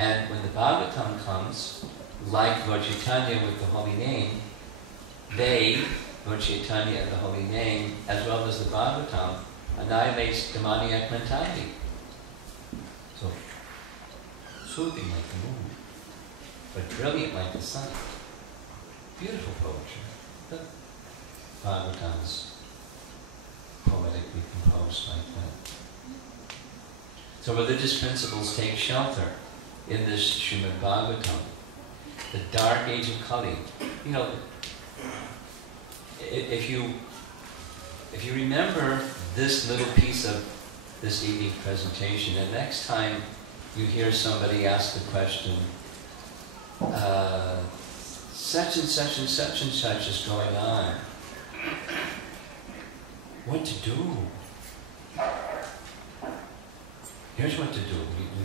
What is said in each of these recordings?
And when the Bhagavatam comes, like Lord Chaitanya with the holy name, they, Lord Chaitanya and the holy name, as well as the Bhagavatam, annihilates demoniac mentality. So, soothing like the moon, but brilliant like the sun. Beautiful poetry. The Bhagavatam's poetically composed like that. So religious principles take shelter in this Srimad Bhagavatam. The dark age of Kali. You know, if you remember this little piece of this evening presentation, and next time you hear somebody ask the question, such and such and such and such is going on, what to do? Here's what to do.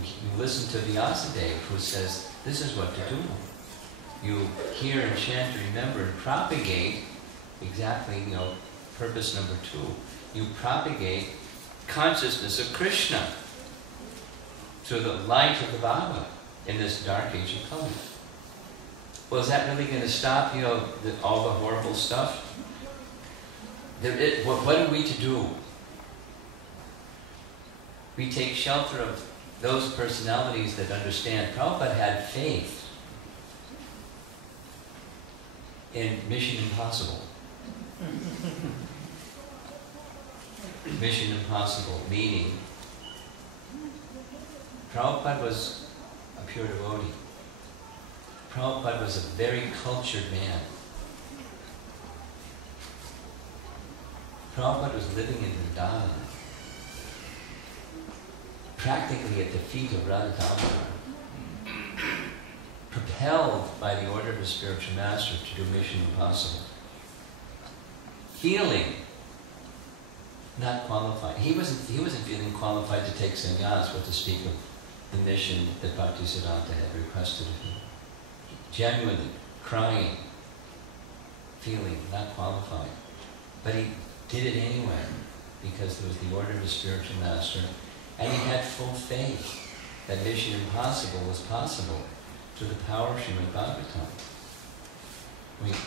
You listen to Vyasadeva, who says, this is what to do. You hear and chant, remember, and propagate exactly, purpose number 2. You propagate consciousness of Krishna through the light of the Bhagavad in this dark age of Kali. Well, is that really going to stop, all the horrible stuff? What are we to do? We take shelter of those personalities that understand. Prabhupada had faith in Mission Impossible. Mission Impossible, meaning Prabhupada was a pure devotee. Prabhupada was a very cultured man. Prabhupada was living in Vrindavan, practically at the feet of Radha Damodar, propelled by the order of his spiritual master to do Mission Impossible. Healing, not qualified. He wasn't feeling qualified to take sannyas, what to speak of the mission that Bhaktisiddhanta had requested of him. Genuinely, crying, feeling not qualified. But he did it anyway, because there was the order of his spiritual master, and he had full faith that Mission Impossible was possible through the power of Srimad Bhagavatam.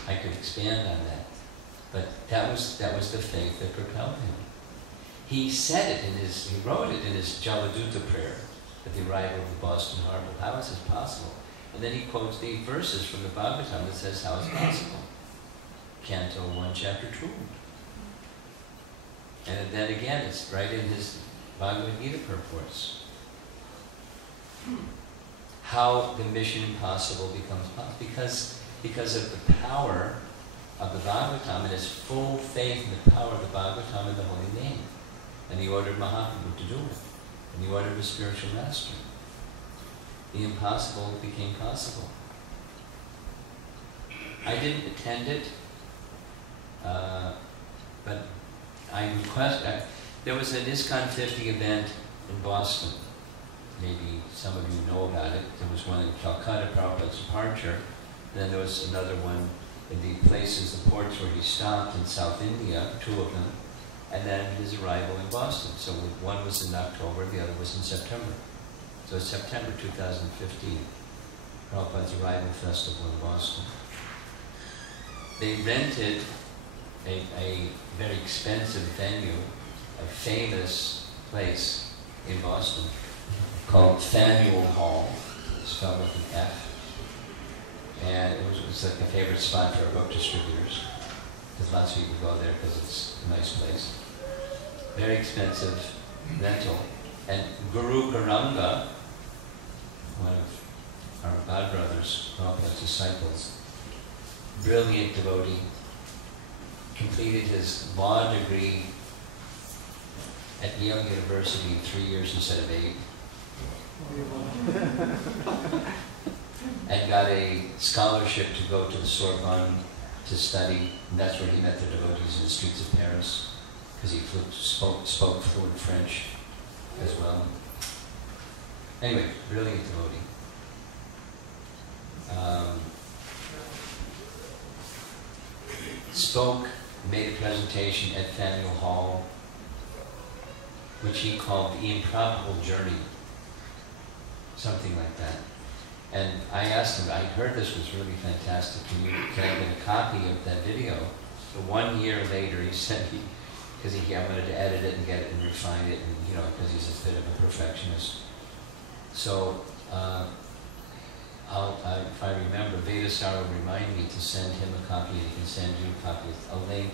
I could expand on that, but that was the faith that propelled him. He said it he wrote it in his Jaladuta prayer at the arrival of the Boston Harbor. How is this possible? And then he quotes the verses from the Bhagavatam that says how it's possible. Canto 1, Chapter 2. And then again, it's right in his Bhagavad Gita purports. How the Mission Impossible becomes possible. Because of the power of the Bhagavatam and his full faith in the power of the Bhagavatam and the holy name. And he ordered Mahaprabhu to do it. And he ordered his spiritual master. The impossible became possible. I didn't attend it, but there was an ISKCON 50 event in Boston. Maybe some of you know about it. There was one in Calcutta, Prabhupada's departure. And then there was another one in the places, the ports where he stopped in South India, 2 of them. And then his arrival in Boston. So one was in October, the other was in September. So it's September 2015, Prabhupada's arrival festival in Boston. They rented a very expensive venue, a famous place in Boston called Faneuil Hall. It's spelled with an F. And it was like a favorite spot for our book distributors, because lots of people go there because it's a nice place. Very expensive rental. And Guru Garanga, one of our God brothers, Prabhupada's disciples, brilliant devotee, completed his law degree at Yale University in 3 years instead of 8. And got a scholarship to go to the Sorbonne to study, and that's where he met the devotees in the streets of Paris, because he spoke fluent French as well. Anyway, brilliant devotee. Made a presentation at Faneuil Hall, which he called The Improbable Journey, something like that. And I asked him, I heard this was really fantastic, can I get a copy of that video? So 1 year later he said because he wanted to edit it and get it and refine it, and because he's a bit of a perfectionist. So if I remember, Vedasar will remind me to send him a copy, and he can send you a copy, a link,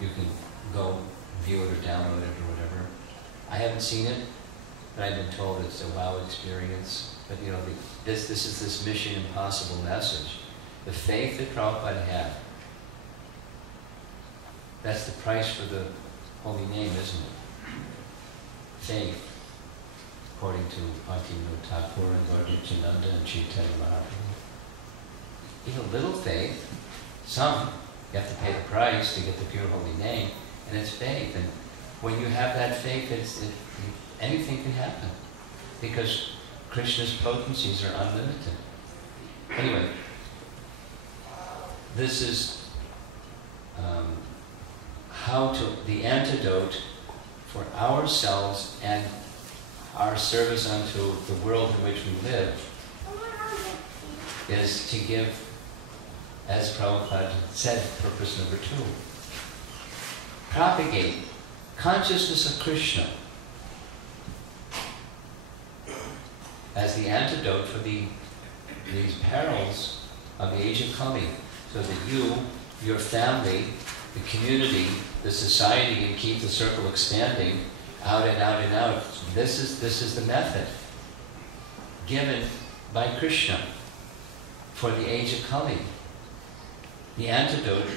you can go view it or download it or whatever. I haven't seen it, but I've been told it's a wow experience. But this is this Mission Impossible message. The faith that Prabhupada had, that's the price for the holy name, isn't it? Faith, according to Bhaktivinoda Thakur and Lord Nityananda and Chaitanya Mahaprabhu. Even little faith, some, you have to pay the price to get the pure holy name, and it's faith. And when you have that faith, anything can happen, because Krishna's potencies are unlimited. Anyway, this is the antidote for ourselves and our service unto the world in which we live is to give, as Prabhupada said, purpose number 2. Propagate consciousness of Krishna as the antidote for these perils of the age of Kali, so that you, your family, the community, the society can keep the circle expanding out and out and out. This is the method given by Krishna for the age of Kali, the antidote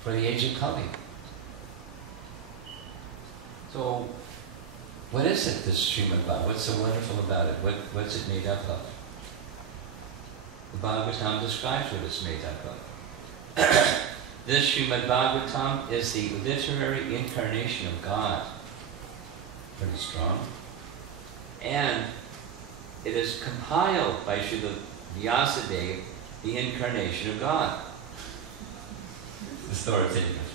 for the age of Kali. So, what is it, this Srimad Bhagavatam? What's so wonderful about it? What's it made up of? The Bhagavatam describes what it's made up of. This Srimad Bhagavatam is the literary incarnation of God. Pretty strong. And it is compiled by Srila Vyasadeva, the incarnation of God. Authoritative.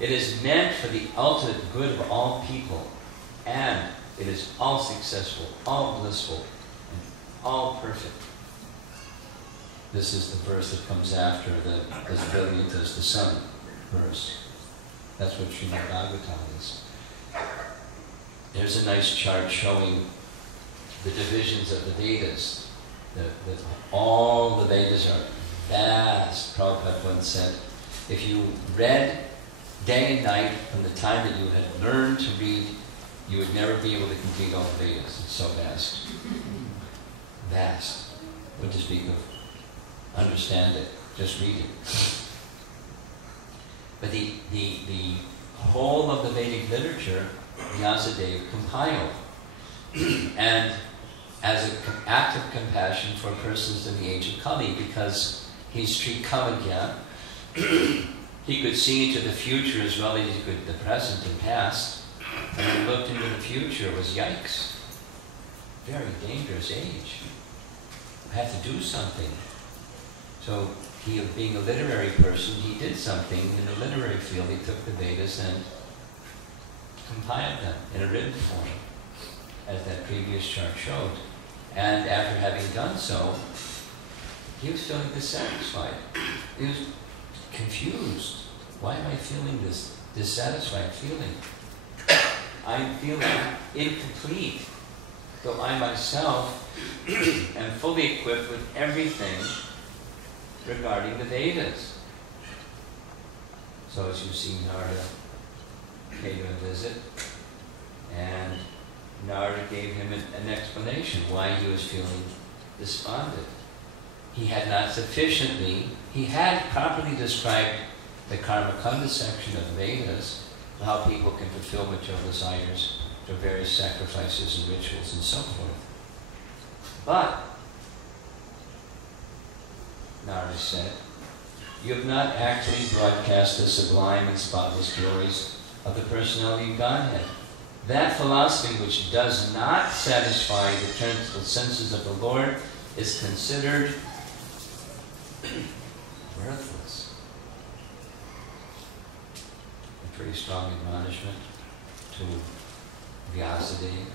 It is meant for the ultimate good of all people, and it is all successful, all blissful, and all perfect. This is the verse that comes after the as brilliant as the sun verse. That's what Srimad Bhagavatam is. There's a nice chart showing the divisions of the Vedas. All the Vedas are vast. Prabhupada once said, if you read day and night from the time that you had learned to read, you would never be able to complete all the Vedas. It's so vast. Vast. What to speak of? Understand it. Just read it. But the whole of the Vedic literature, Vyasadeva compiled. And as an act of compassion for persons in the age of Kali, because he's Sri Kalagya, he could see into the future as well as he could the present and past. And when he looked into the future, it was yikes. Very dangerous age. I have to do something. So he, being a literary person, he did something in the literary field. He took the Vedas and compiled them in a written form, as that previous chart showed. And after having done so, he was feeling dissatisfied. He was confused. Why am I feeling this dissatisfied feeling? I'm feeling incomplete, though I myself am fully equipped with everything regarding the Vedas. So as you see, Narada paid him a visit, and Narada gave him an explanation why he was feeling despondent. He had not sufficiently, he had properly described the Karma Kanda section of the Vedas, how people can fulfill material desires through various sacrifices and rituals and so forth. But, Narada said, you have not actually broadcast the sublime and spotless glories of the personality of Godhead. That philosophy which does not satisfy the sensible senses of the Lord is considered worthless. A pretty strong admonishment to Vyasadeva.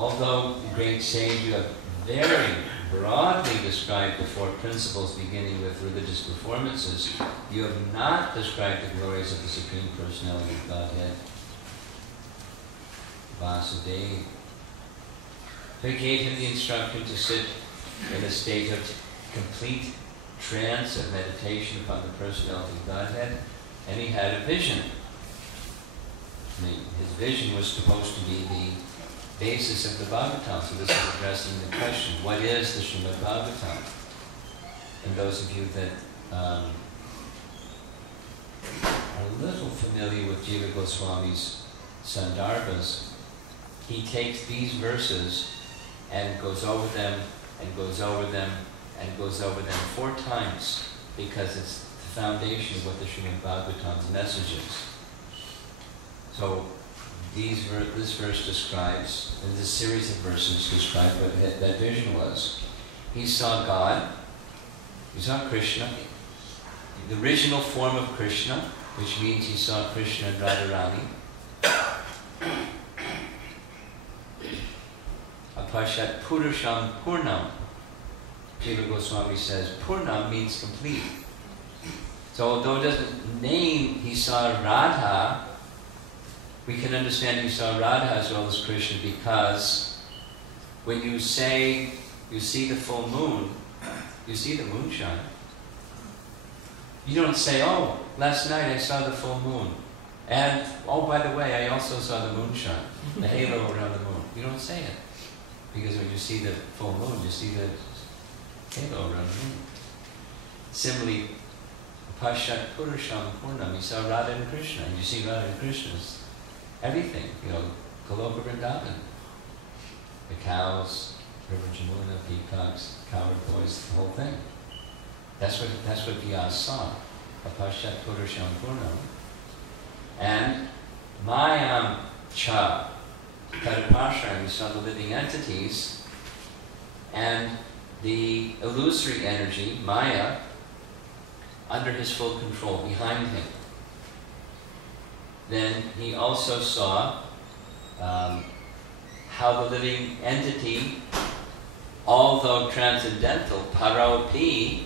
although great sage, you have very broadly described the four principles beginning with religious performances, you have not described the glories of the Supreme Personality of Godhead, Vasudeva. They gave him the instruction to sit in a state of complete trance of meditation upon the Personality of Godhead, and he had a vision. His vision was supposed to be the basis of the Bhagavatam, so this is addressing the question, what is the Srimad Bhagavatam? And those of you that are a little familiar with Jiva Goswami's Sandarbhas, he takes these verses and goes over them, and goes over them, and goes over them 4 times, because it's the foundation of what the Srimad Bhagavatam's message is. So this verse describes, and this series of verses describe what that vision was. He saw God, he saw Krishna, the original form of Krishna, which means he saw Krishna and Radharani. Apashat Purusham Purnam. Jiva Goswami says Purnam means complete. So although it doesn't name he saw Radha, we can understand he saw Radha as well as Krishna, because when you say you see the full moon, you see the moonshine. You don't say, oh, last night I saw the full moon. And, oh, by the way, I also saw the moonshine, the halo around the moon. You don't say it. Because when you see the full moon, you see the halo around the moon. Similarly, Pashat Purusham Purnam, you saw Radha and Krishna, and you see Radha and Krishna's everything, Goloka Vrindavan. The cows, River Jamuna, peacocks, cowherd boys, the whole thing. That's what Vyas saw. Apashat Purusham Purnam. And Mayam Cha Kadapashram, we saw the living entities, and the illusory energy, Maya, under his full control, behind him. Then he also saw how the living entity, although transcendental, Paropi,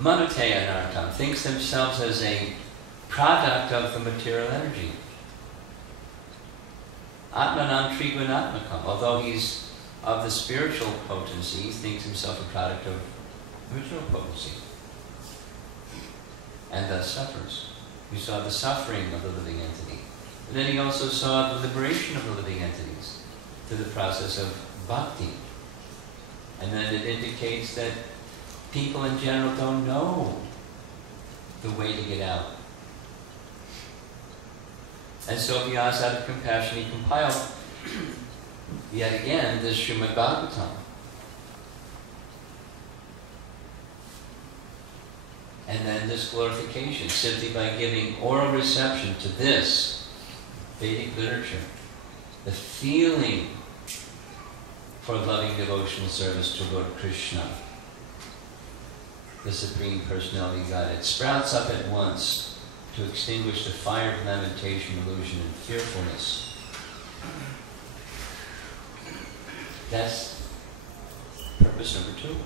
Manuteya Nartam, thinks themselves as a product of the material energy. Atmanam Trigunaatmakam, although he's of the spiritual potency, he thinks himself a product of material potency, and thus suffers. We saw the suffering of the living entity. And then he also saw the liberation of the living entities through the process of bhakti. And then it indicates that people in general don't know the way to get out. And so Vyasa, out of compassion, he compiled, yet again, this Srimad Bhagavatam. And then this glorification, simply by giving oral reception to this Vedic literature, the feeling for loving devotional service to Lord Krishna, the Supreme Personality of Godhead, sprouts up at once to extinguish the fire of lamentation, illusion, and fearfulness. That's purpose number 2.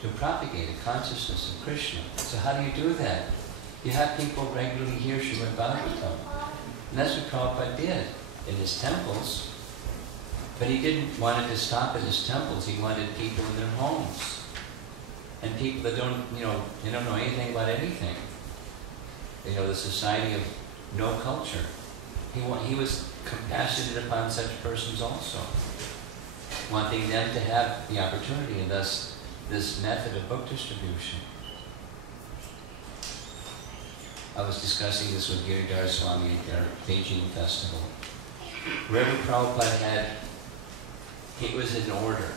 To propagate a consciousness of Krishna. So how do you do that? You have people regularly hear Srimad Bhagavatam. And that's what Prabhupada did in his temples. But he didn't want it to stop in his temples. He wanted people in their homes. And people that don't, they don't know anything about anything. The society of no culture. He was compassionate upon such persons also, wanting them to have the opportunity, and thus this method of book distribution. I was discussing this with Giridhar Swami at our Beijing festival. Wherever Prabhupada had, it was in order.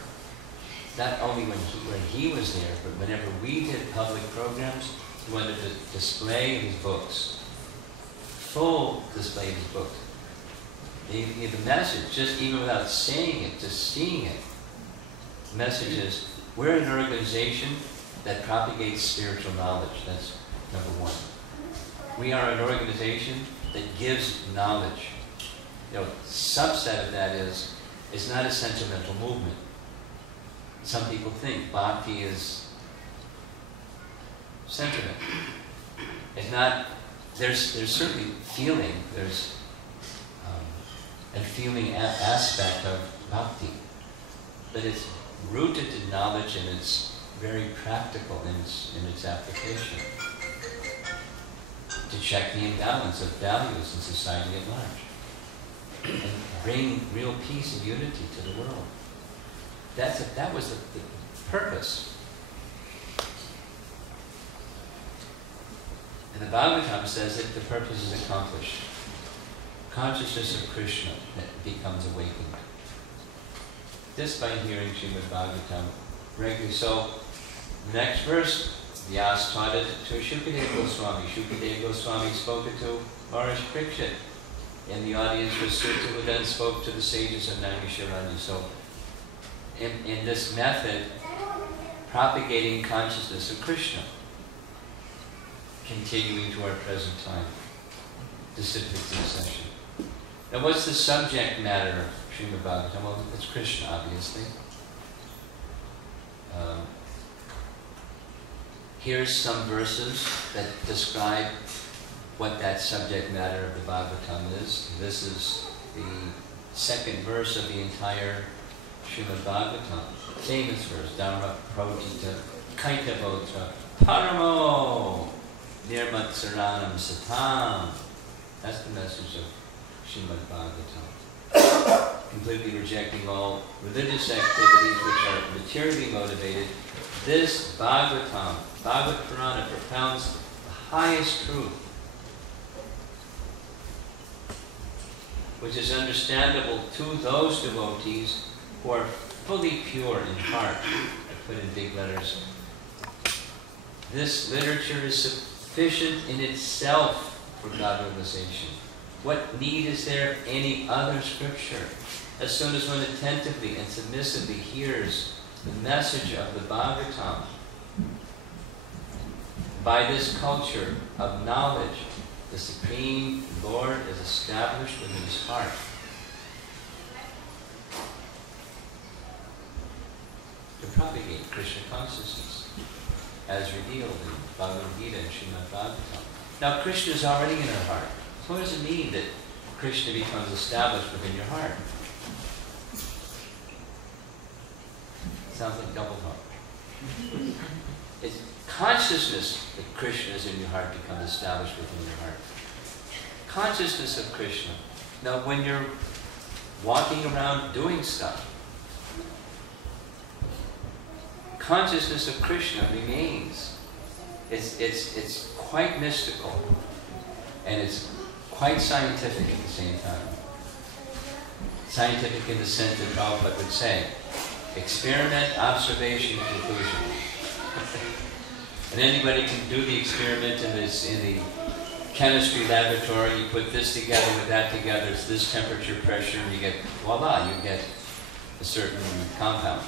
Not only when he was there, but whenever we did public programs, he wanted to display his books. Full display of his books. The message, just even without saying it, just seeing it. The message is, we're an organization that propagates spiritual knowledge. That's number 1. We are an organization that gives knowledge. subset of that is not a sentimental movement. Some people think bhakti is sentiment. It's not. There's certainly feeling. There's a feeling aspect of bhakti, but it's rooted in knowledge and it's very practical in its application to check the imbalance of values in society at large and bring real peace and unity to the world. That was the purpose. And the Bhagavatam says that the purpose is accomplished. Consciousness of Krishna that becomes awakened. Just by hearing Srimad Bhagavatam regularly. So, next verse, Vyas taught it to Shukadeva Goswami. Shukadeva Goswami spoke it to Maharaj Parikshit. And the audience was Sutta, who then spoke to the sages of Naimisharanya. So, in this method, propagating consciousness of Krishna, continuing to our present time, the Siddhikti session. Now, what's the subject matter of Srimad Bhagavatam? Well, it's Krishna, obviously. Here's some verses that describe what that subject matter of the Bhagavatam is. This is the second verse of the entire Srimad Bhagavatam. Famous verse, Dharma Protita Kaitavotra Paramo Nirmatsaranam Satam. That's the message of Srimad Bhagavatam. Completely rejecting all religious activities which are materially motivated. This Bhagavatam, Bhagavad Purana, propounds the highest truth, which is understandable to those devotees who are fully pure in heart. I put in big letters. This literature is sufficient in itself for God realization. What need is there of any other scripture? As soon as one attentively and submissively hears the message of the Bhagavatam, by this culture of knowledge, the Supreme Lord is established within his heart. To propagate Krishna consciousness, as revealed in Bhagavad Gita and Srimad Bhagavatam. Now, Krishna is already in our heart. So what does it mean that Krishna becomes established within your heart? Sounds like double talk. It's consciousness that Krishna is in your heart becomes established within your heart. Consciousness of Krishna. Now, when you're walking around doing stuff, consciousness of Krishna remains. It's quite mystical, and it's quite scientific at the same time. Scientific in the sense that Prabhupada would say, experiment, observation, conclusion. And anybody can do the experiment in the chemistry laboratory. You put this together with that together, it's this temperature, pressure, and you get, voila, you get a certain compound.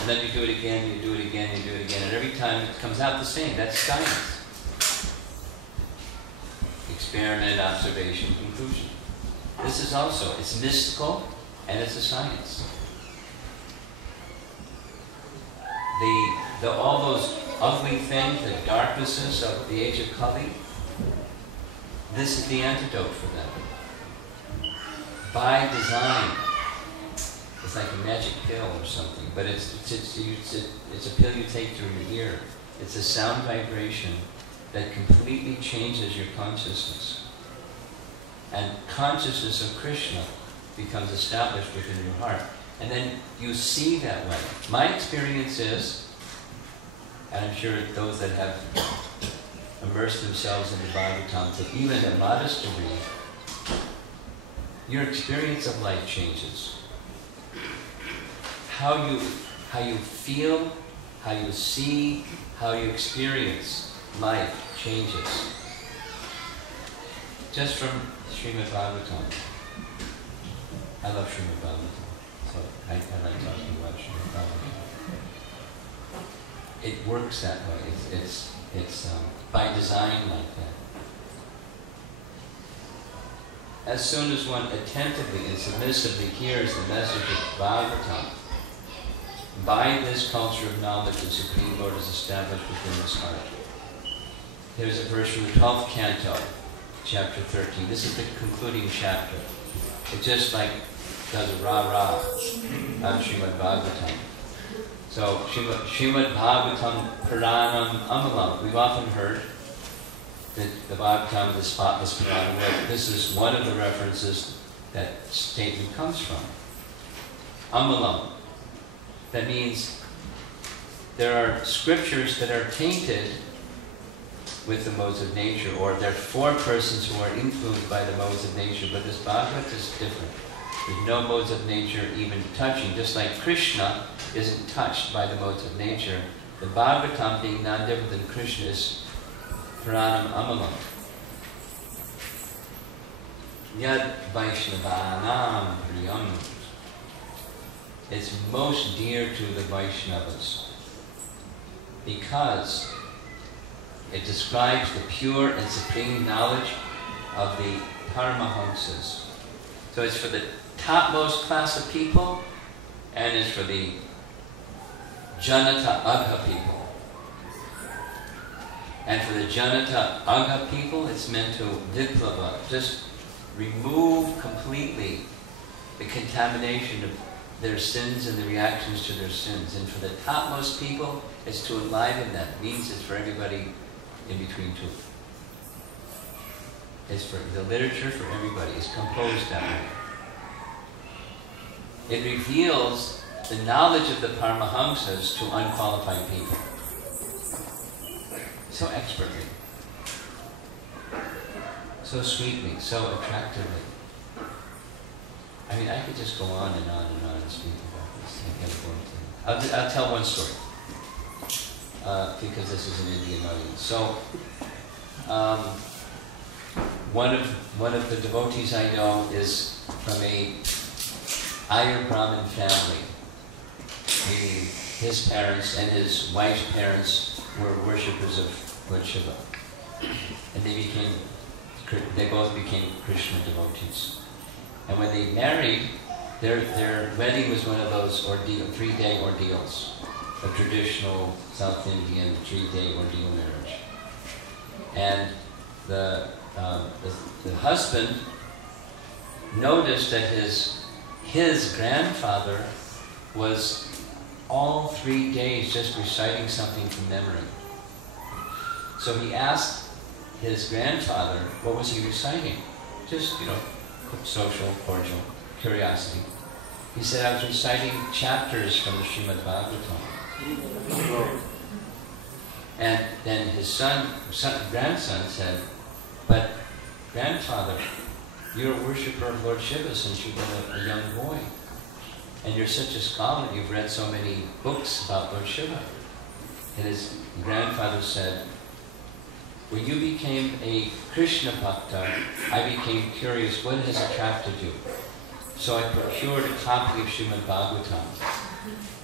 And then you do it again, you do it again, you do it again, and every time it comes out the same. That's science. Experiment, observation, conclusion. This is also, it's mystical and it's a science. All those ugly things, the darknesses of the age of Kali, this is the antidote for them. By design. It's like a magic pill or something, but it's a pill you take through your ear. It's a sound vibration that completely changes your consciousness. And consciousness of Krishna becomes established within your heart. And then you see that way. My experience is, and I'm sure those that have immersed themselves in the Bhagavatam to even a modest degree, your experience of life changes. How you feel, how you see, how you experience life changes. Just from Srimad Bhagavatam. I love Srimad Bhagavatam, so I like talking about Srimad Bhagavatam. It works that way. It's by design like that. as soon as one attentively and submissively hears the message of Bhagavatam, by this culture of knowledge, the Supreme Lord is established within his heart. Here's a verse from the 12th canto, chapter 13. This is the concluding chapter. It just like does a rah-rah on Srimad Bhagavatam. So, Srimad Bhagavatam Puranam Amalam. We've often heard that the Bhagavatam is the spotless Purana, where this is one of the references that statement comes from. Amalam. That means there are scriptures that are tainted with the modes of nature, or there are four persons who are influenced by the modes of nature, but this Bhagavad is different. There's no modes of nature even touching. Just like Krishna isn't touched by the modes of nature, the Bhagavatam, being none different than Krishna, is Puranam Amalam. Yad Vaishnavanam Priyam. It's most dear to the Vaishnavas because it describes the pure and supreme knowledge of the Paramahamsas. So it's for the topmost class of people, and it's for the Janata Agha people. And for the Janata Agha people, it's meant to viplava, just remove completely the contamination of their sins and the reactions to their sins. And for the topmost people, it's to enliven them. It means it's for everybody in between two. It's for the literature for everybody. It's composed that way. It reveals the knowledge of the Paramahamsas to unqualified people. So expertly. So sweetly, so attractively. I mean, I could just go on and on and on and speak about this. I'll tell one story. Because this is an Indian audience. So, one of the devotees I know is from a Iyer Brahmin family. Meaning his parents and his wife's parents were worshippers of Lord Shiva. And they both became Krishna devotees. And when they married, their wedding was one of those 3-day ordeals. A traditional South Indian 3-day ordeal marriage. And the husband noticed that his grandfather was all 3 days just reciting something from memory. So he asked his grandfather, what was he reciting? Just, social, cordial, curiosity. He said, I was reciting chapters from the Srimad Bhagavatam. And then his grandson said, but grandfather, you're a worshipper of Lord Shiva since you've been a young boy. And you're such a scholar, you've read so many books about Lord Shiva. And his grandfather said, when you became a Krishna Bhakta, I became curious, what has attracted you? So I procured a copy of Srimad Bhagavatam.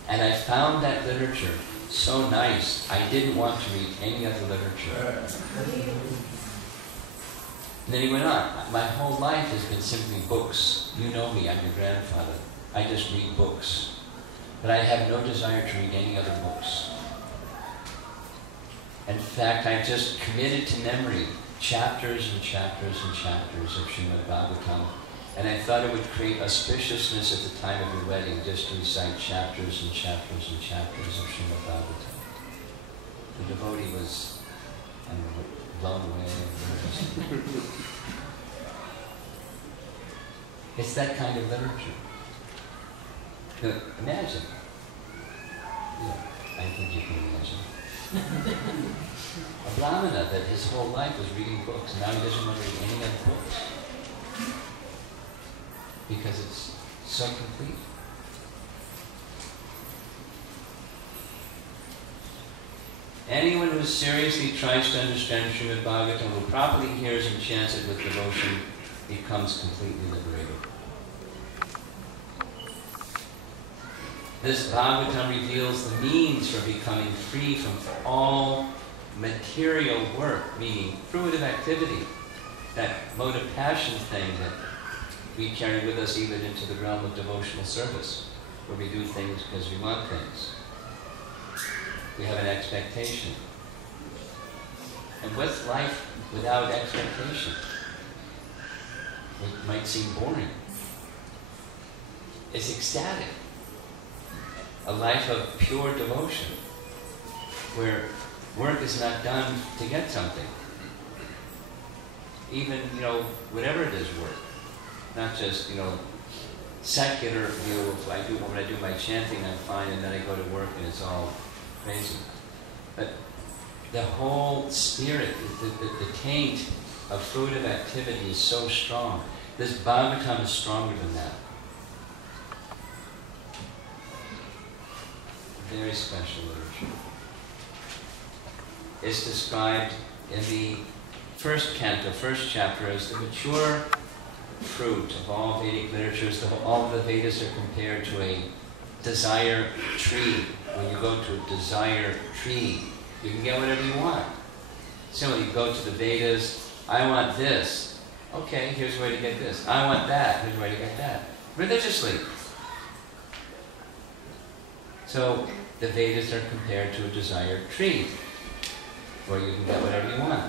And I found that literature so nice, I didn't want to read any other literature. And then he went on, my whole life has been simply books. You know me, I'm your grandfather. I just read books. But I have no desire to read any other books. In fact, I just committed to memory chapters and chapters and chapters of Srimad Bhagavatam. And I thought it would create auspiciousness at the time of your wedding just to recite chapters and chapters and chapters of Srimad Bhagavatam. The devotee was blown away. It's that kind of literature. Now, imagine. I think you can imagine. A Brahmana that his whole life was reading books, and now he doesn't want to read any other books. Because it's so complete. Anyone who seriously tries to understand Srimad Bhagavatam, who properly hears and chants it with devotion, becomes completely liberated. This Bhagavatam reveals the means for becoming free from all material work, meaning fruitive activity, that mode of passion thing that we carry with us even into the realm of devotional service, where we do things because we want things. We have an expectation. And what's life without expectation? It might seem boring. It's ecstatic. A life of pure devotion, where work is not done to get something. Even, whatever it is work. Not just, secular view of when I do my chanting, I'm fine, and then I go to work and it's all crazy. But the whole spirit, the taint of fruitive activity is so strong. This Bhagavatam is stronger than that. Very special literature. It's described in the first canto, first chapter, as the mature fruit of all Vedic literatures. All the Vedas are compared to a desire tree. When you go to a desire tree, you can get whatever you want. Similarly, you go to the Vedas, I want this. Okay, here's where to get this. I want that, here's where to get that. Religiously. So, the Vedas are compared to a desire tree, where you can get whatever you want.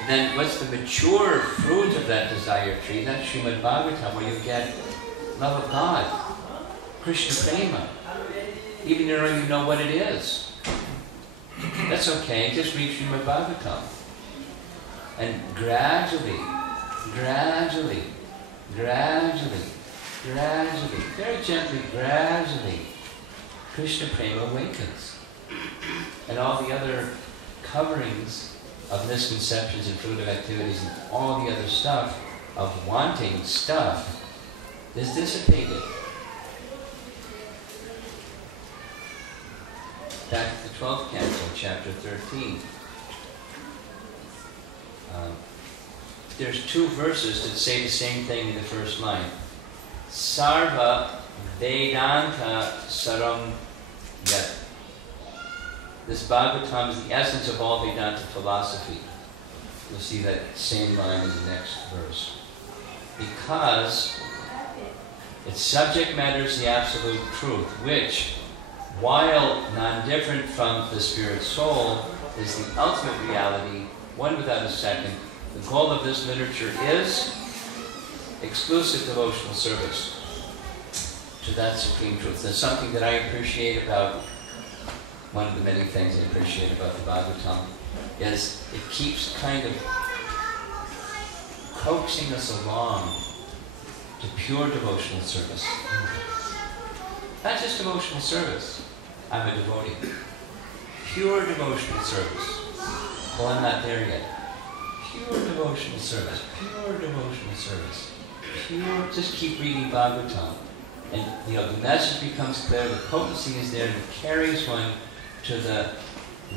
And then, what's the mature fruit of that desire tree? That's Srimad Bhagavatam, where you get love of God, Krishna Prema. Even though you know what it is. That's okay, just read Srimad Bhagavatam. And gradually, very gently, gradually, Krishna Prema awakens. And all the other coverings of misconceptions and fruitive activities and all the other stuff of wanting stuff is dissipated. Back to the 12th canto, chapter 13. There's two verses that say the same thing in the first line. Sarva Vedanta Saram Yat. This Bhagavatam is the essence of all Vedanta philosophy. You'll see that same line in the next verse. Because its subject matter is the absolute truth, which, while non-different from the spirit soul, is the ultimate reality, one without a second. The goal of this literature is exclusive devotional service to that supreme truth. There's something that I appreciate about, one of the many things I appreciate about the Bhagavatam, is it keeps kind of coaxing us along to pure devotional service. Not just devotional service. I'm a devotee. Pure devotional service. Well, I'm not there yet. Pure devotional service. Pure devotional service. Pure, just keep reading Bhagavatam. And, the message becomes clear, the potency is there, and it carries one to the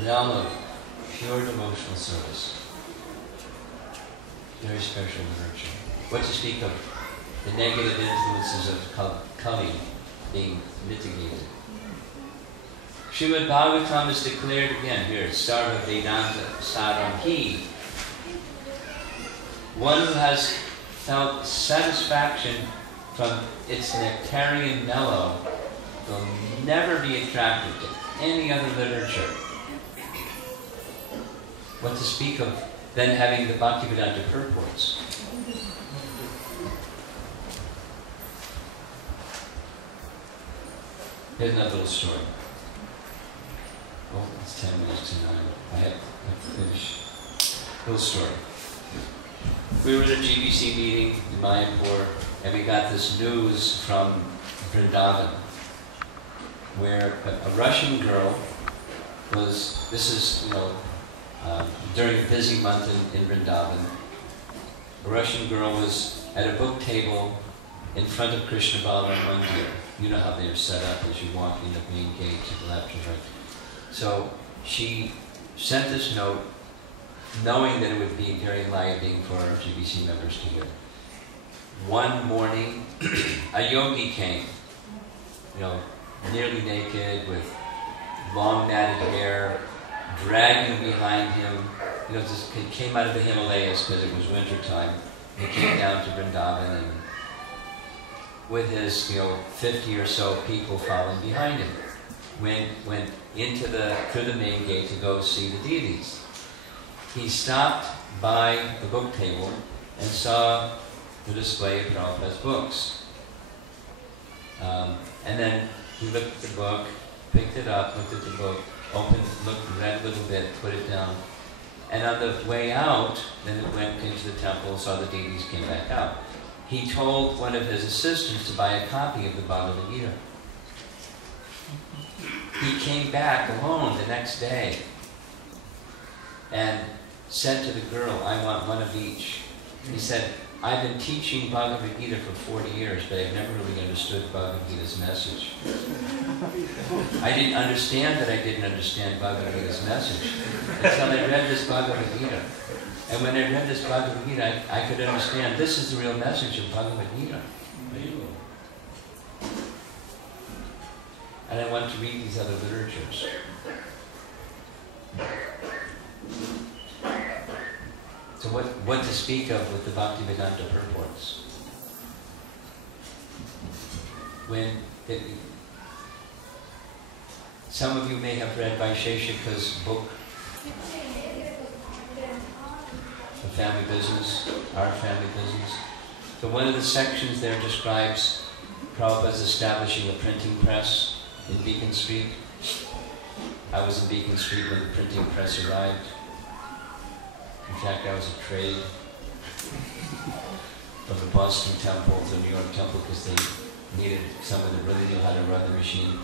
realm of pure devotional service. Very special literature. What to speak of the negative influences of Kali being mitigated. Srimad Bhagavatam is declared again here, Sarva Vedanta Saramhi. One who has felt satisfaction from its nectarian mellow will never be attracted to any other literature. What to speak of then having the Bhaktivedanta purports. Here's another little story. Oh, it's 10 minutes to 9. I have to finish. Little story. We were at a GBC meeting in Mayapur, and we got this news from Vrindavan, where a Russian girl was, this is, during a busy month in Vrindavan, a Russian girl was at a book table in front of Krishna Balaram Mandir. You know how they're set up as you walk in the main gate to the left and right. So she sent this note, knowing that it would be very enlightening for our GBC members to hear. One morning, a yogi came, nearly naked, with long matted hair, dragging behind him. He came out of the Himalayas because it was winter time. He came down to Vrindavan, and with his 50 or so people following behind him. Went through the main gate to go see the deities. He stopped by the book table and saw the display of Prabhupada's books. And then he looked at the book, picked it up, looked at the book, opened, looked, read a little bit, put it down. And on the way out, then it went into the temple, saw the deities, came back out. He told one of his assistants to buy a copy of the Bhagavad Gita. He came back alone the next day and said to the girl, I want one of each. He said, I've been teaching Bhagavad Gita for 40 years, but I've never really understood Bhagavad Gita's message. I didn't understand that I didn't understand Bhagavad Gita's message until I read this Bhagavad Gita. And when I read this Bhagavad Gita, I could understand this is the real message of Bhagavad Gita. And I want to read these other literatures. So what to speak of with the Bhaktivedanta purports? Some of you may have read Vaisheshika's book, The Family Business, Our Family Business. So one of the sections there describes Prabhupada's establishing a printing press in Beacon Street. I was in Beacon Street when the printing press arrived. In fact, I was a trade from the Boston Temple to the New York Temple because they needed someone that really knew how to run the machine.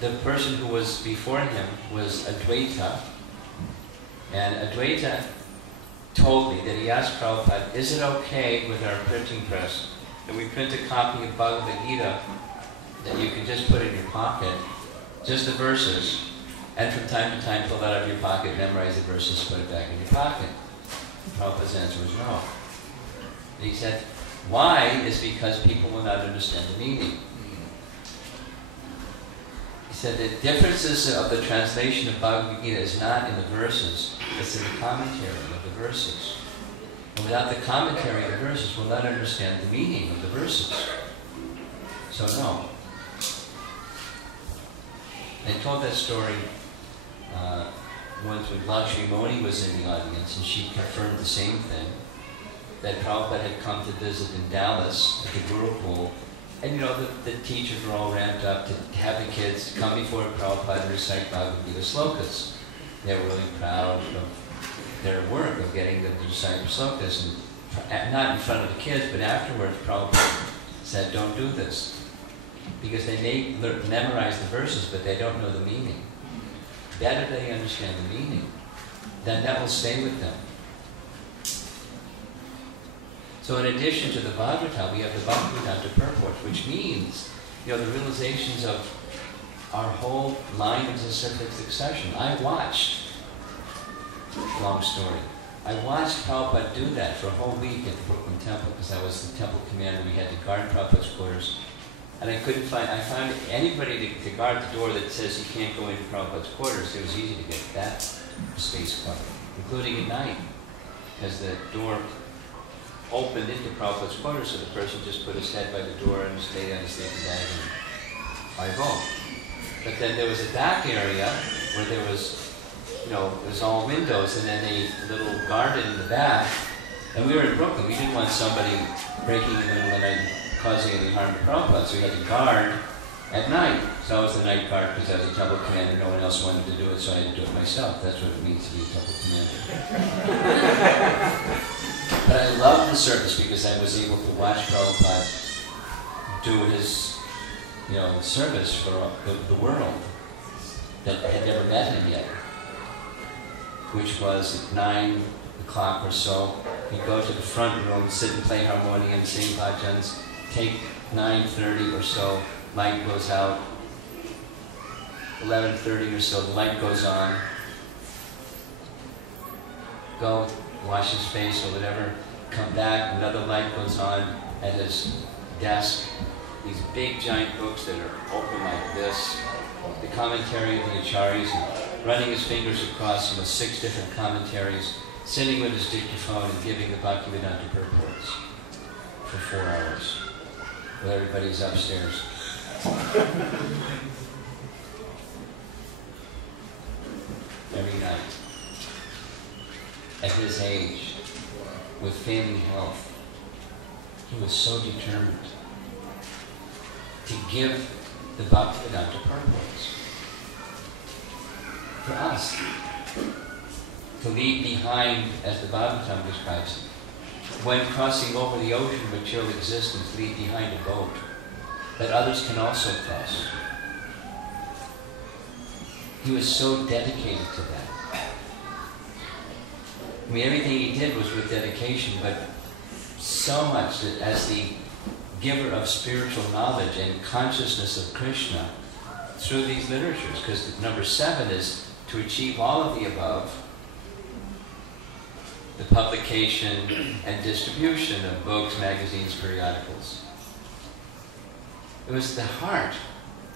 The person who was before him was Advaita, and Advaita told me that he asked Prabhupada, is it okay with our printing press that we print a copy of Bhagavad Gita that you can just put in your pocket, just the verses, and from time to time pull that out of your pocket, memorize the verses, put it back in your pocket? Prabhupada's answer was no. And he said, why? Is because people will not understand the meaning. He said the differences of the translation of Bhagavad Gita is not in the verses, it's in the commentary of the verses. And without the commentary of the verses, we'll not understand the meaning of the verses. So no. I told that story once when Lakshmi Moni was in the audience, and she confirmed the same thing, that Prabhupada had come to visit in Dallas at the Gurukul, and the teachers were all ramped up to have the kids come before Prabhupada and recite Bhagavad Gita slokas. They were really proud of their work of getting them to recite the slokas, and not in front of the kids, but afterwards Prabhupada said, don't do this, because they may memorize the verses, but they don't know the meaning. Better they understand the meaning, then that will stay with them. So in addition to the Bhagavatam, we have the Bhaktivedanta purport, which means, the realizations of our whole line of specific succession. I watched, long story, I watched Prabhupada do that for a whole week at the Brooklyn Temple, because I was the temple commander. We had to guard Prabhupada's quarters. And I found anybody to guard the door that says you can't go into Prabhupada's quarters. It was easy to get that space covered, including at night, because the door opened into Prabhupada's quarters, so the person just put his head by the door and stayed on his sleeping bag and I go. But then there was a dark area where there was, it was all windows, and then a little garden in the back. And we were in Brooklyn. We didn't want somebody breaking in the middle of the night and causing any harm to Prabhupada, so we had to guard at night. So I was the night guard because I was a temple commander. No one else wanted to do it, so I had to do it myself. That's what it means to be a temple commander. But I loved the service because I was able to watch Prabhupada do his, service for the world that had never met him yet, which was at 9 o'clock or so. He'd go to the front room, sit and play harmonium, sing bhajans, take 9:30 or so, light goes out, 11:30 or so, the light goes on, go wash his face or whatever, come back, another light goes on at his desk, these big giant books that are open like this, the commentary of the Acharyas, and running his fingers across 6 different commentaries, sitting with his dictaphone and giving the Bhaktivedanta purports. for 4 hours while everybody's upstairs. Every night. At his age, with failing health, he was so determined to give the Bhaktivedanta purpose for us. To leave behind, as the Bhagavatam describes it, when crossing over the ocean of material existence, leave behind a boat that others can also cross. He was so dedicated to that. I mean, everything he did was with dedication, but so much that as the giver of spiritual knowledge and consciousness of Krishna through these literatures, because number 7 is to achieve all of the above, the publication and distribution of books, magazines, periodicals. It was the heart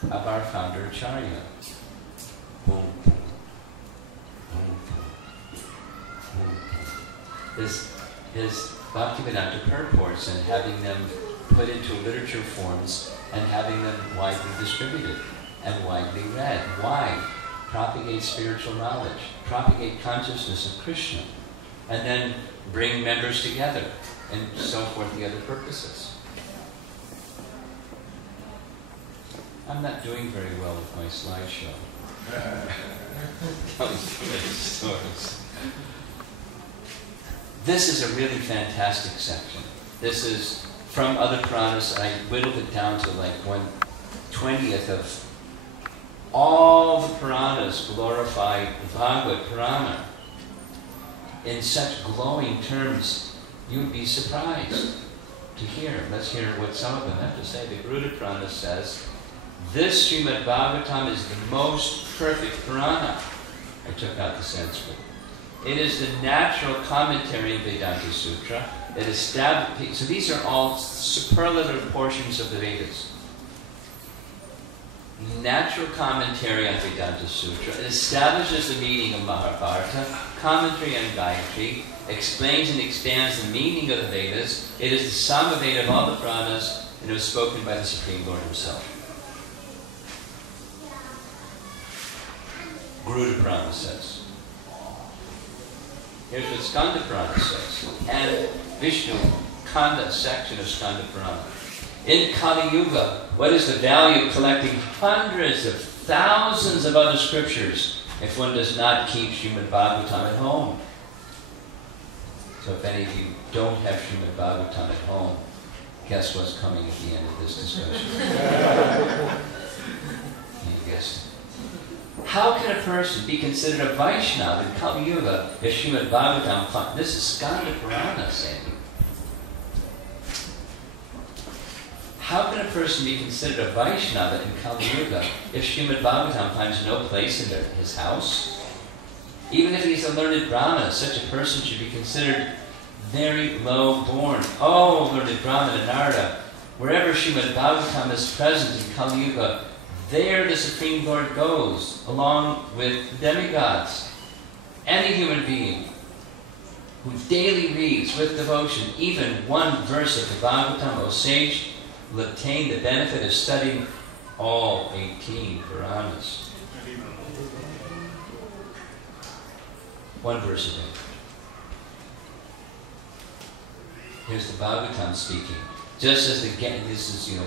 of our founder Acharya. Boom, boom, boom, boom, boom. His Bhaktivedanta purports and having them put into literature forms and having them widely distributed and widely read. Why? Propagate spiritual knowledge, propagate consciousness of Krishna, and then bring members together, and so forth, the other purposes. I'm not doing very well with my slideshow. Telling so many stories. This is a really fantastic section. This is from other Puranas. I whittled it down to like 1/20th of all the Puranas glorify the Bhagavad Purana in such glowing terms, you would be surprised to hear. Let's hear what some of them have to say. The Garuda Purana says, this Srimad Bhagavatam is the most perfect Purana. I took out the Sanskrit. It is the natural commentary in Vedanta Sutra. It establishes, so these are all superlative portions of the Vedas. Natural commentary on Vedanta Sutra. It establishes the meaning of Mahabharata, commentary on Gayatri, explains and expands the meaning of the Vedas. It is the Samaveda of all the Puranas, and it was spoken by the Supreme Lord himself. Garuda Purana says. Here's what Skanda Purana says. And Vishnu Kanda section of Skanda Purana. In Kali Yuga, what is the value of collecting hundreds of thousands of other scriptures if one does not keep Srimad Bhagavatam at home? So if any of you don't have Srimad Bhagavatam at home, guess what's coming at the end of this discussion? You guessed it. How can a person be considered a Vaishnava in Kali Yuga if Srimad Bhagavatam, this is Skanda Purana saying, how can a person be considered a Vaishnava in Kali Yuga if Srimad Bhagavatam finds no place in his house? Even if he's a learned Brahmana, such a person should be considered very low born. Oh, learned Brahmana Narada, wherever Srimad Bhagavatam is present in Kali Yuga, there the Supreme Lord goes, along with the demigods. Any human being who daily reads with devotion even one verse of the Bhagavatam, O sage, will obtain the benefit of studying all 18 Puranas. One verse a day. Here's the Bhagavatam speaking. Just as this is,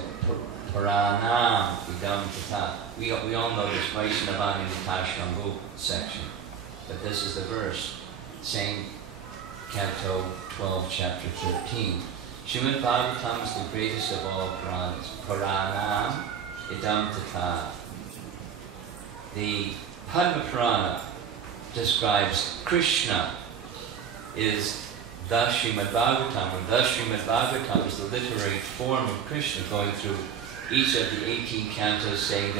Puranam idam tata. We all know this Vaishnavani Tashrambu section. But this is the verse. Same Canto 12, Chapter 13. Srimad Bhagavatam is the greatest of all Puranas. Puranam idam tata. The Padma Purana describes Krishna is the Srimad Bhagavatam, or the Srimad Bhagavatam is the literary form of Krishna going through each of the 18 cantos, saying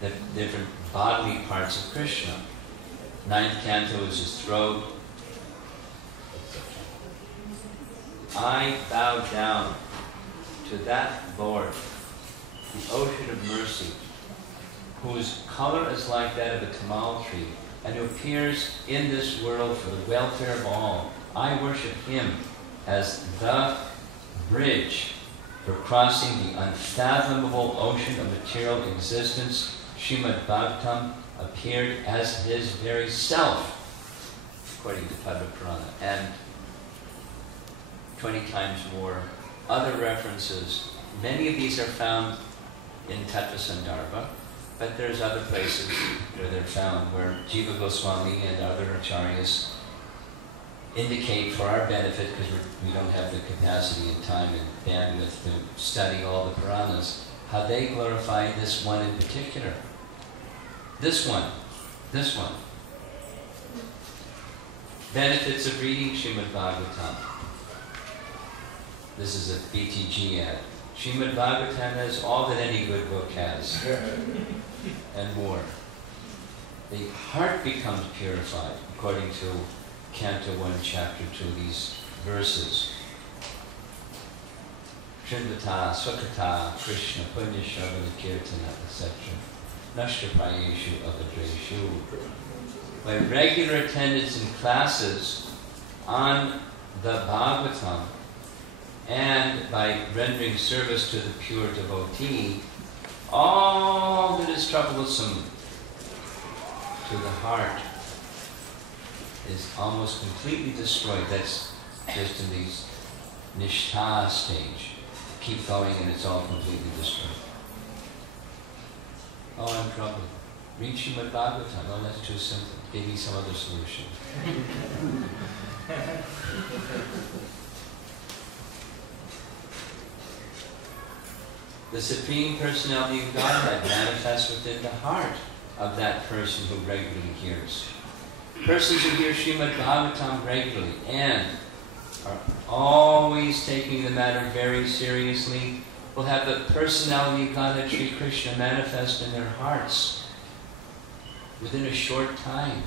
the different bodily parts of Krishna. 9th canto is his throat. I bow down to that Lord, the ocean of mercy, whose color is like that of a tamal tree, and who appears in this world for the welfare of all. I worship him as the bridge for crossing the unfathomable ocean of material existence, Srimad Bhagavatam appeared as his very self, according to Padma Purana, and 20 times more other references. Many of these are found in Tattva Sandarbha, but there's other places where they're found, where Jiva Goswami and other acharyas indicate for our benefit, because we don't have the capacity and time and bandwidth to study all the Puranas, how they glorify this one in particular. This one. Benefits of reading Srimad Bhagavatam. This is a BTG ad. Srimad Bhagavatam has all that any good book has, and more. The heart becomes purified, according to Canto 1, Chapter 2, these verses. Shrindvata, Swakata, Krishna, Punya, Shravana, Kirtana, etc. Nashtrapayeshu, Avadreshu. By regular attendance in classes on the Bhagavatam, and by rendering service to the pure devotee, all that is troublesome to the heart is almost completely destroyed. That's just in the nishtha stage. Keep going and it's all completely destroyed. Oh, I'm troubled. Read Srimad Bhagavatam. Oh, that's too simple. Give me some other solution. The Supreme Personality of Godhead manifests within the heart of that person who regularly hears. Persons who hear Srimad Bhagavatam regularly and are always taking the matter very seriously will have the personality of Godhead Sri Krishna manifest in their hearts within a short time.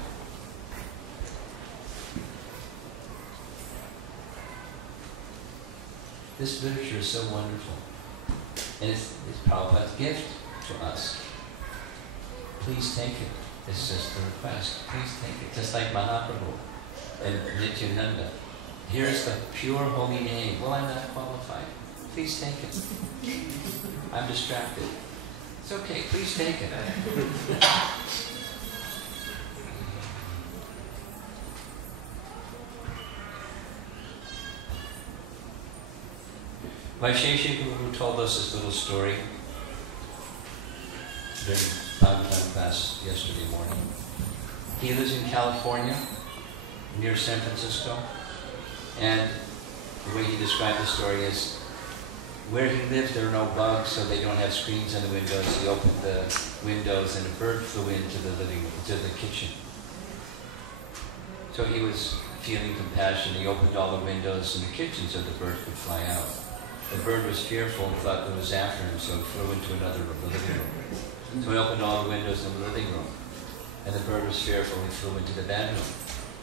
This literature is so wonderful. And it's Prabhupada's gift to us. Please take it. It's just a request. Please take it. Just like Mahaprabhu and Nityananda. Here's the pure holy name. Well, I'm not qualified. Please take it. I'm distracted. It's okay. Please take it. Vaisheshika, who told us this little story during Bhagavatam class yesterday morning, he lives in California, near San Francisco, and the way he described the story is, where he lives there are no bugs, so they don't have screens in the windows. He opened the windows and a bird flew into the living room, to the kitchen. So he was feeling compassion. He opened all the windows in the kitchen so the bird could fly out. The bird was fearful and thought it was after him, so it flew into another room, the living room. So he opened all the windows in the living room. And the bird was fearful, he flew into the bedroom.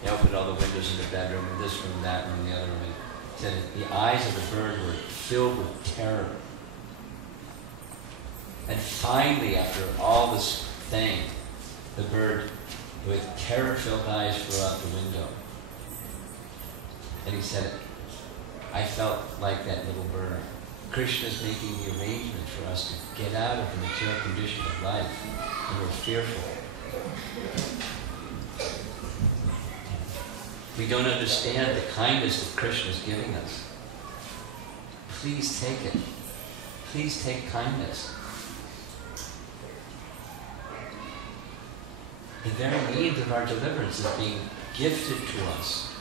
He opened all the windows in the bedroom, in this room, that room, the other room. And said the eyes of the bird were filled with terror. And finally, after all this thing, the bird, with terror-filled eyes, flew out the window. And he said, I felt like that little bird. Krishna is making the arrangement for us to get out of the material condition of life. And we're fearful. We don't understand the kindness that Krishna is giving us. Please take it. Please take kindness. The very means of our deliverance is being gifted to us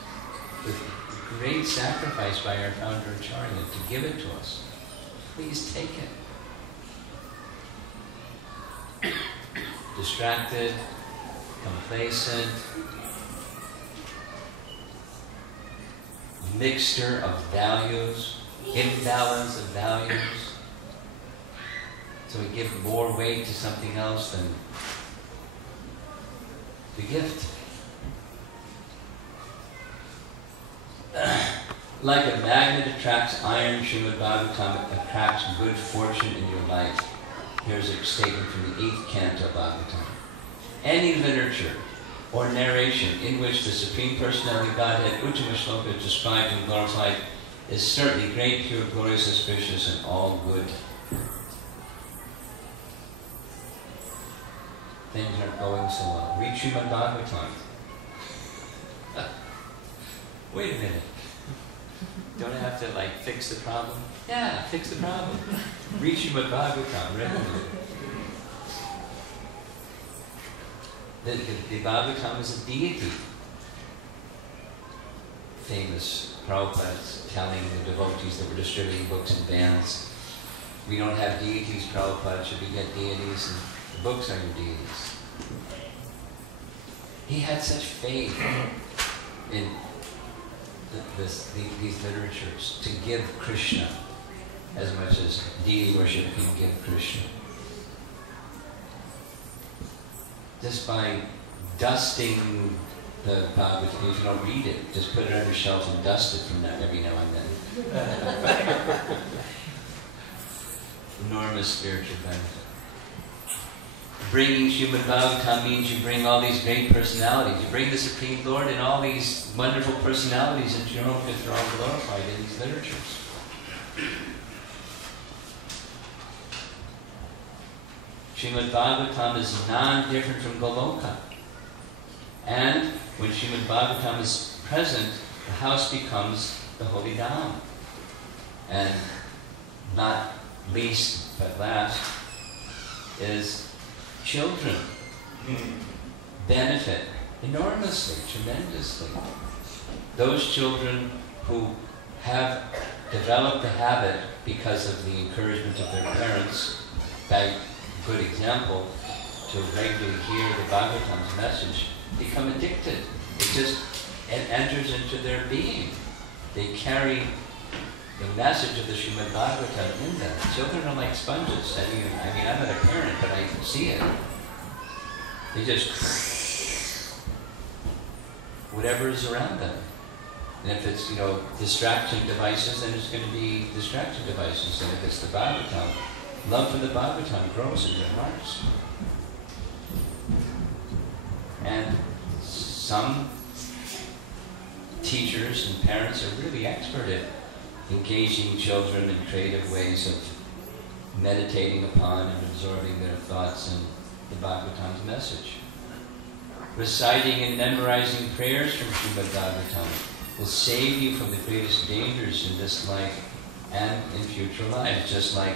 with great sacrifice by our founder Acharya to give it to us. Please take it. Distracted, complacent, mixture of values, imbalance of values. So we give more weight to something else than the gift. Like a magnet attracts iron, Srimad Bhagavatam attracts good fortune in your life. Here's a statement from the 8th canto of Bhagavatam. Any literature or narration in which the Supreme Personality of Godhead, Uttama Shloka, is described and glorified is certainly great, pure, glorious, auspicious, and all good. Things aren't going so well. Read Srimad Bhagavatam. Wait a minute. Don't I have to fix the problem? Yeah, fix the problem. Read Srimad Bhagavatam regularly. The Bhagavatam is a deity. Famous Prabhupada telling the devotees that were distributing books in bands, we don't have deities, Prabhupada, should we get deities? And the books are your deities. He had such faith in these literatures to give Krishna as much as deity worship can give Krishna. Just by dusting the Bhagavad, if you don't read it, just put it on your shelf and dust it from that every now and then. Enormous spiritual benefit. Bringing Srimad Bhagavatam means you bring all these great personalities. You bring the Supreme Lord and all these wonderful personalities into your home because they're all glorified in these literatures. Srimad Bhagavatam is non-different from Goloka. And when Srimad Bhagavatam is present, the house becomes the holy Dham. And not least but last is children benefit enormously, tremendously. Those children who have developed the habit because of the encouragement of their parents, by good example, to regularly hear the Bhagavatam's message, become addicted. It enters into their being. They carry the message of the Srimad Bhagavatam in them. Children are like sponges. I mean, I'm not a parent, but I see it. They just whatever is around them. And if it's, distraction devices, then it's going to be distraction devices. And if it's the Bhagavatam, love for the Bhagavatam grows in their hearts. And some teachers and parents are really expert at engaging children in creative ways of meditating upon and absorbing their thoughts in the Bhagavatam's message. Reciting and memorizing prayers from Srimad Bhagavatam will save you from the greatest dangers in this life and in future life, just like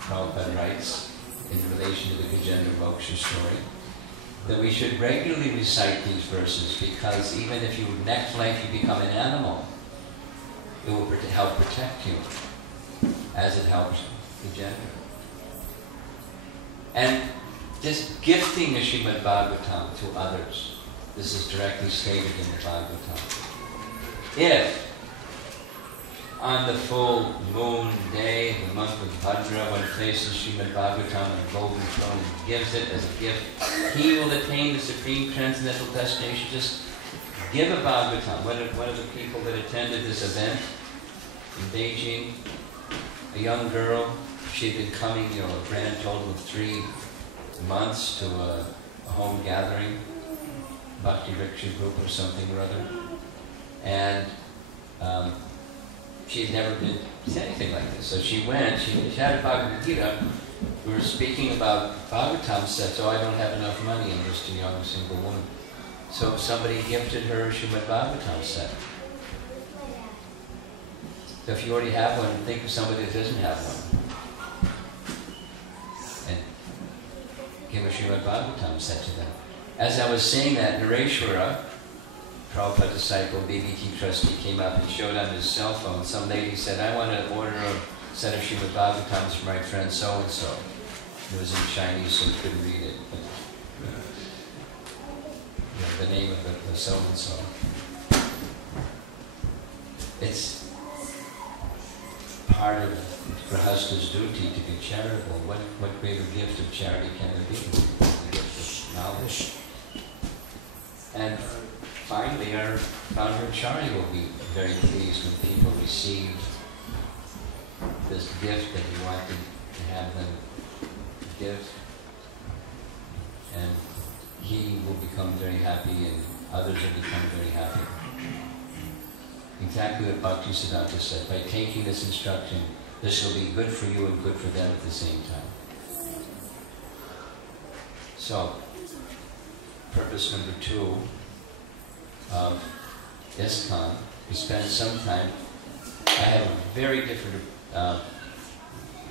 Prabhupada writes in relation to the Gajendra Moksha story, that we should regularly recite these verses because even if next life you become an animal, it will help protect you as it helps Gajendra. And just gifting the Srimad Bhagavatam to others. This is directly stated in the Bhagavatam. If on the full moon day, the month of Bhadra, one places Srimad Bhagavatam on a golden throne and gives it as a gift, he will attain the supreme transcendental destination. Just give a Bhagavatam. One of the people that attended this event in Beijing, a young girl, she'd been coming, a grand total of 3 months to a home gathering, Bhakti Riksha group or something or other, and she had never been to anything like this. So she went, she had a Bhagavad Gita. We were speaking about Bhagavatam sets. I don't have enough money, I'm just a young single woman. So somebody gifted her a Srimad Bhagavatam set. So if you already have one, think of somebody that doesn't have one. And give a Srimad Bhagavatam set to them. As I was saying that, Nareshwara, Prabhupada disciple, BBT trustee, came up and showed on his cell phone. Some lady said, I want to order a set of Srimad Bhagavatams for my friend so-and-so. It was in Chinese, so I couldn't read it. But, the name of the so-and-so. It's part of Grahasta's duty to be charitable. What greater gift of charity can there be? The gift of knowledge. And finally, our founder Acharya will be very pleased when people receive this gift that he wanted to have them give. And he will become very happy and others will become very happy. In exactly what Bhaktisiddhanta said. By taking this instruction, this will be good for you and good for them at the same time. So, purpose number 2 of ISKCON, we spend some time. I have a very different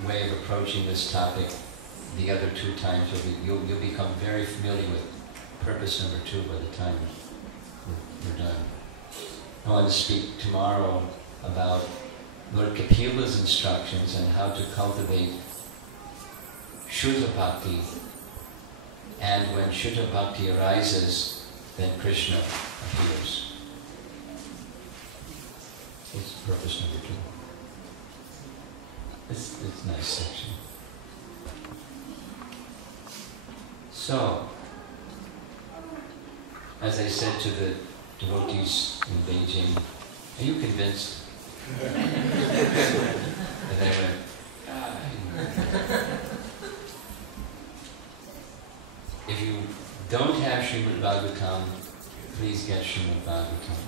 way of approaching this topic. The other 2 times, you'll become very familiar with purpose number 2 by the time we're done. I want to speak tomorrow about Lord Kapila's instructions on how to cultivate Shuddha Bhakti, and when Shuddha Bhakti arises, then Krishna appears. It's purpose number 2. It's a nice section. So, as I said to the devotees in Beijing, are you convinced? And I went, if you don't have Srimad Bhagavatam, please get Srimad Bhagavatam.